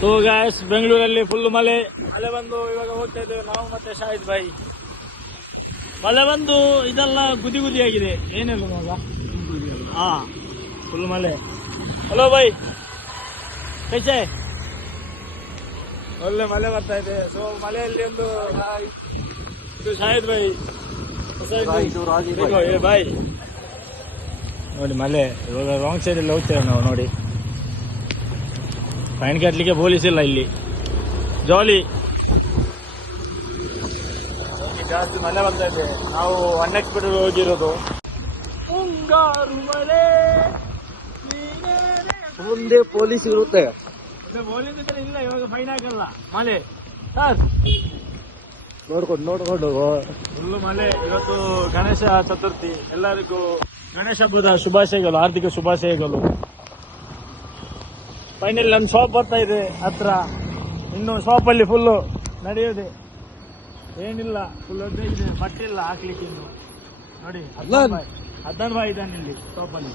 So guys, ಬೆಂಗಳೂರಲ್ಲಿ full ಮಳೆ ಬಂದು ಇವಾಗ ಹೋಗ್ತಾ ಇದ್ದೇವೆ ನಾವು ಮತ್ತೆ ಶಾಹಿದ್ ಭಾಯಿ. ಮಳೆ ಬಂದು ಇದೆಲ್ಲ ಗುದಿ ಆಗಿದೆ. ಏನಿಲ್ಲ ಮಗ, ಹಾ ಫುಲ್ ಮಳೆ. ಹಲೋ ಭಾಯ್, ಕೈಸೆ ಒಳ್ಳೆ ಮಳೆ ಬರ್ತಾ ಇದೆ. ಸೊ ಮಳೆಯಲ್ಲಿ ಒಂದು ಇದು ಶಾಹಿದ್ ಭಾಯ್ ಬಾಯ್ ನೋಡಿ ಮಳೆ. ಇವಾಗ ರಾಂಗ್ ಸೈಡ್ ಅಲ್ಲಿ ಹೋಗ್ತೇವೆ ನಾವು. ನೋಡಿ, ಫೈನ್ ಕಟ್ಟಲಿಕ್ಕೆ ಪೊಲೀಸ್ ಇಲ್ಲ ಇಲ್ಲಿ, ಜಾಲಿ. ಜಾಸ್ತಿ ಮಳೆ ಬರ್ತಾ ಇದೆ. ನಾವು ಅನ್ಎಕ್ಸ್ಪೆಕ್ಟೆಡ್ ಹೋಗಿರೋದು. ಮುಂಗಾರು ಮಳೆ, ಮುಂದೆ ಪೊಲೀಸ್ ಇರುತ್ತೆ. ಪೊಲೀಸ್ ಇದ್ರೆ ಇಲ್ಲ, ಇವಾಗ ಫೈನ್ ಹಾಕಲ್ಲ. ಮಳೆ ಸರ್ ನೋಡ್ಕೊಂಡು ಫುಲ್ಲು ಮಳೆ. ಇವತ್ತು ಗಣೇಶ ಚತುರ್ಥಿ, ಎಲ್ಲರಿಗೂ ಗಣೇಶ ಹಬ್ಬದ ಶುಭಾಶಯಗಳು, ಆರ್ಥಿಕ ಶುಭಾಶಯಗಳು. ಫೈನಲಿ ನಮ್ಮ ಶಾಪ್ ಬರ್ತಾ ಇದೆ ಹತ್ರ. ಇನ್ನು ಶಾಪಲ್ಲಿ ಫುಲ್ಲು ನಡೆಯೋದೆ, ಏನಿಲ್ಲ, ಫುಲ್ ಒದ್ದೆ ಇದೆ. ಬಟ್ಟೆ ಇಲ್ಲ ಹಾಕ್ಲಿಕ್ಕೆ ಇನ್ನು. ನೋಡಿ 14 ಬಾಯಿ ಇದ್ದಾನೆ ಇಲ್ಲಿ ಶಾಪಲ್ಲಿ.